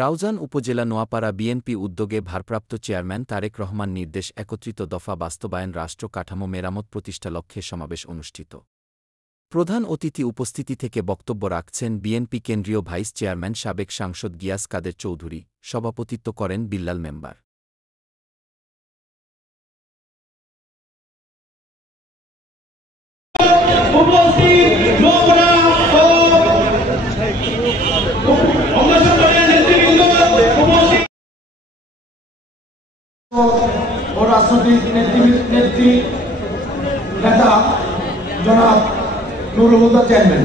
রাউজান উপজেলা নোয়াপাড়া বিএনপি উদ্যোগে ভারপ্রাপ্ত চেয়ারম্যান তারেক রহমান নির্দেশ ৩১ দফা বাস্তবায়ন রাষ্ট্র কাঠামো মেরামত প্রতিষ্ঠা লক্ষ্যে সমাবেশ অনুষ্ঠিত। প্রধান অতিথি উপস্থিতি থেকে বক্তব্য রাখছেন বিএনপি কেন্দ্রীয় ভাইস চেয়ারম্যান সাবেক সাংসদ গিয়াস কাদের চৌধুরী, সভাপতিত্ব করেন বিল্লাল মেম্বার। ও রাজনৈতিক নেত্রী নেতা জনাব নুরুল হুদা চেয়ারম্যান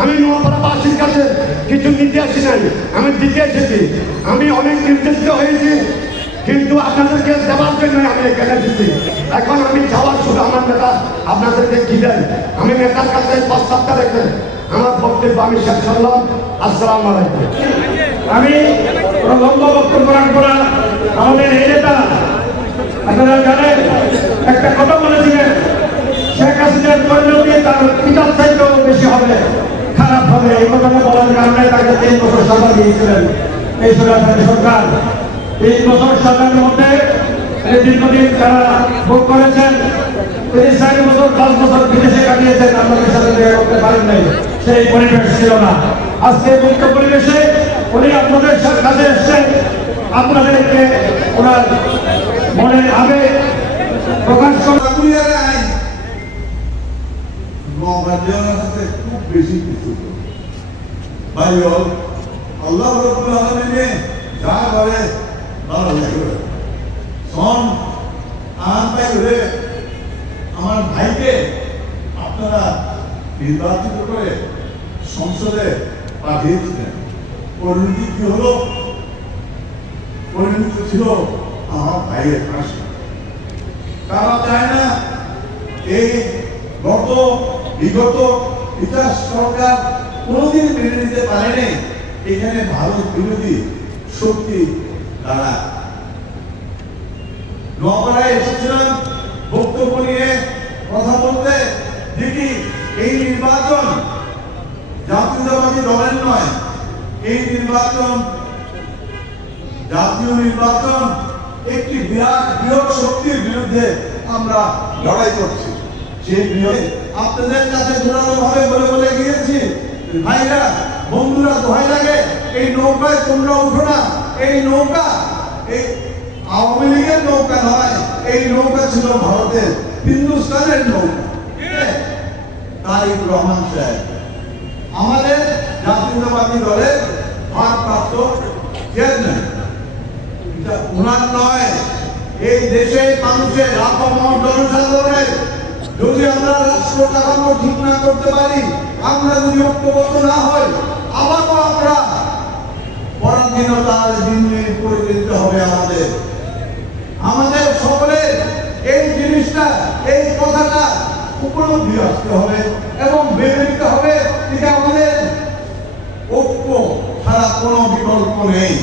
আমি নোয়াপাড়াবাসীর কাছে কিছু নিতে আসি নাই, আমি দিতে এসেছি। আমি অনেক নির্দেশিত হয়েছি, কিন্তু আপনাদেরকে দেওয়ার জন্য আমি এখানে এসেছি। এখন আমি যাওয়ার শুধু আমার নেতা আপনাদেরকে কি দেন, আমি নেতার কাছে প্রস্তাবটা রেখে আমার বক্তব্য আমি শেষ করলাম। আসসালামু আলাইকুম। আমি লম্ব বক্তব্য করা আমাদের এই নেতা, আপনারা জানেন একটা কথা বলেছিলেন, শেখ হাসিনার পরিণতি তার পিতার চাইতেও বেশি হবে, খারাপ হবে। এই কথাটা বলার কারণে তাকে 3 বছর সাজা দিয়েছিলেন এই সরকার। 3 বছর সাজার মধ্যে দীর্ঘদিন তারা ভোগ করেছেন। 4 বছর 5 বছর বিদেশে কাটিয়েছেন, আমাদের সাথে দেখা করতে পারেন নাই, সেই পরিবেশ ছিল না। আজকে মুক্ত পরিবেশে উনি আপনাদের কাছে এসছেন, আপনাদেরকে ওনার মনের আবেগ প্রকাশ করা খুব বেশি কিছু ভাই আল্লাহ রাব্বুল আলামিন যা করে ভালো লাগে। আমার ভাইকে আপনারা নির্বাচিত করে সংসদে পাঠিয়েছিলেন। পরিণতি কি হলো? পরিণতি ছিল আমার ভাইয়ের ফাঁসি। তারা চায় না এই বিগত ইতিহাস সরকার কোনোদিন মেনে নিতে পারেনি এখানে ভারত বিরোধী শক্তি তারা। নোয়াপাড়ায় এসেছিলাম বক্তব্য নিয়ে কথা বলতে, দেখি এই নির্বাচন জাতীয়তাবাদী দলের নয়, এই নির্বাচন জাতীয় নির্বাচন, একটি বৃহৎ শক্তির বিরুদ্ধে আমরা লড়াই করছি। সেই বিরুদ্ধে আপনাদের কাছে জোরালো ভাবে বলে গিয়েছি, ভাইরা বন্ধুরা দোহাই লাগে এই নৌকায় তোমরা উঠো না। এই নৌকা এই আওয়ামী লীগের নৌকা নয়, এই নৌকা ছিল ভারতের হিন্দুস্তানের নৌকা। তারেক রহমান সাহেব আমাদের জাতীয়তাবাদী দলের ভারপ্রাপ্ত চেয়ারম্যান, এটা ওনার নয়। এই দেশে মানুষের আপামর জনসাধারণের যদি আমরা রাষ্ট্র কাঠামো ঠিক না করতে পারি, আমরা যদি ঐক্যবদ্ধ না হই, আবারও আমরা পরাধীনতার দিনে পরিচালিত হবে। আমাদের সকলের এই জিনিসটা, এই কথাটা উপলব্ধি আসতে হবে এবং মেনে নিতে হবে যে আমাদের ঐক্য ছাড়া কোনো বিকল্প নেই।